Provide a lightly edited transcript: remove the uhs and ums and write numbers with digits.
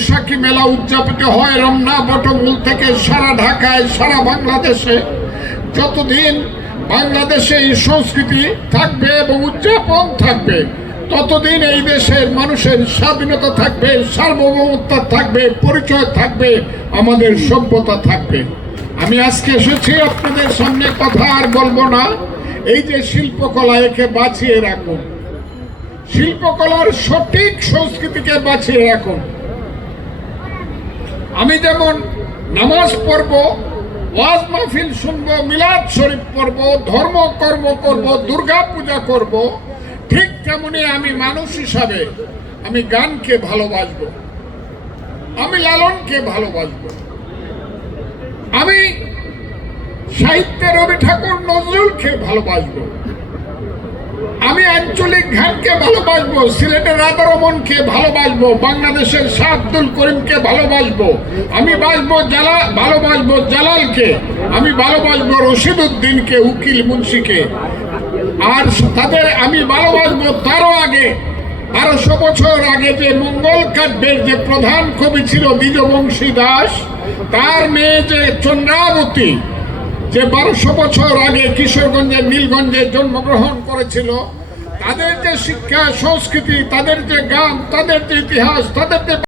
বৈশাখী মেলা উদযাপিত হয় রমনা বটমূল থেকে সারা ঢাকায়, সারা বাংলাদেশে। যতদিন বাংলাদেশে এই সংস্কৃতি থাকবে এবং উদযাপন থাকবে, ততদিন এই দেশের মানুষের স্বাধীনতা থাকবে, সার্বভৌমত্ব থাকবে, পরিচয় থাকবে, আমাদের সভ্যতা থাকবে। আমি আজকে এসেছি আপনাদের সামনে, কথা আর বলবো না। এই যে শিল্পকলা, একে বাঁচিয়ে রাখুন। শিল্পকলার সঠিক সংস্কৃতিকে বাঁচিয়ে রাখুন। আমি যেমন নামাজ পড়ব, ওয়াজ মাহফিল শুনবো, মিলাদ শরীফ পড়ব, ধর্ম কর্ম করব, দুর্গা পূজা করব, ঠিক তেমনি আমি মানুষ হিসাবে আমি গানকে ভালোবাসবো, আমি লালনকে ভালোবাসবো, আমি সাহিত্যে রবি ঠাকুর নজরুলকে ভালোবাসবো, আমি আঞ্চলিক গানকে ভালোবাসবো, সিলেটের রাধা রমনকে ভালোবাসবো, বাংলাদেশের শাহ আব্দুল করিমকে ভালোবাসবো, আমি ভালোবাসবো জালালকে, আমি ভালোবাসবো রশিদ উদ্দিনকে, উকিল মুন্সিকে। আর তাদের আমি ভালোবাসবো তারও আগে, 1200 বছর আগে যে মঙ্গল কাব্যের যে প্রধান কবি ছিল দ্বিজবংশী দাস, তার মেয়ে যে চন্দ্রাবতী, যে 1200 বছর আগে কিশোরগঞ্জের নীলগঞ্জে জন্মগ্রহণ করেছিল। তাদের যে শিক্ষা সংস্কৃতি, তাদের যে গান, তাদের যে ইতিহাস, তাদের যে